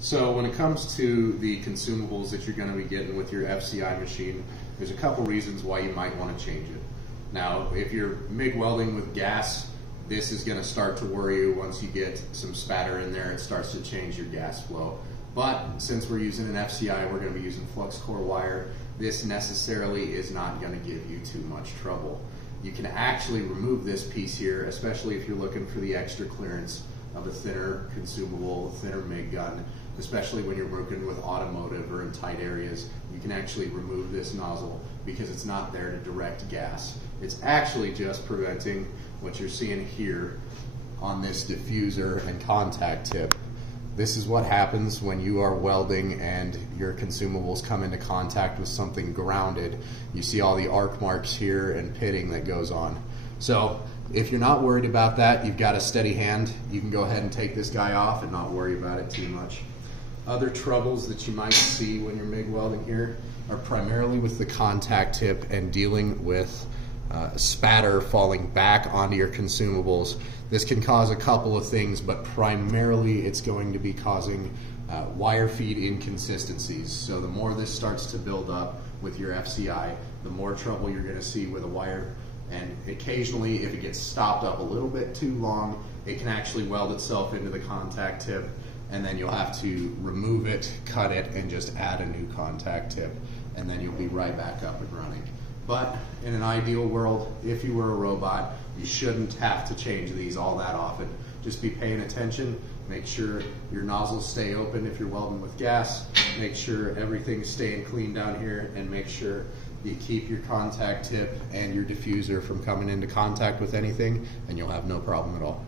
So when it comes to the consumables that you're going to be getting with your FCI machine, there's a couple reasons why you might want to change it. Now, if you're MIG welding with gas, this is going to start to worry you once you get some spatter in there. It starts to change your gas flow. But since we're using an FCI, we're going to be using flux core wire. This necessarily is not going to give you too much trouble. You can actually remove this piece here, especially if you're looking for the extra clearance of a thinner consumable, thinner MIG gun, especially when you're working with automotive or in tight areas. You can actually remove this nozzle because it's not there to direct gas. It's actually just preventing what you're seeing here on this diffuser and contact tip. This is what happens when you are welding and your consumables come into contact with something grounded. You see all the arc marks here and pitting that goes on. So if you're not worried about that, you've got a steady hand, you can go ahead and take this guy off and not worry about it too much. Other troubles that you might see when you're MIG welding here are primarily with the contact tip and dealing with spatter falling back onto your consumables. This can cause a couple of things, but primarily it's going to be causing wire feed inconsistencies. So the more this starts to build up with your FCI, the more trouble you're going to see with a wire. And occasionally, if it gets stopped up a little bit too long, it can actually weld itself into the contact tip, and then you'll have to remove it, cut it, and just add a new contact tip, and then you'll be right back up and running. But in an ideal world, if you were a robot, you shouldn't have to change these all that often. Just be paying attention, make sure your nozzles stay open if you're welding with gas, make sure everything's staying clean down here, and make sure you keep your contact tip and your diffuser from coming into contact with anything, and you'll have no problem at all.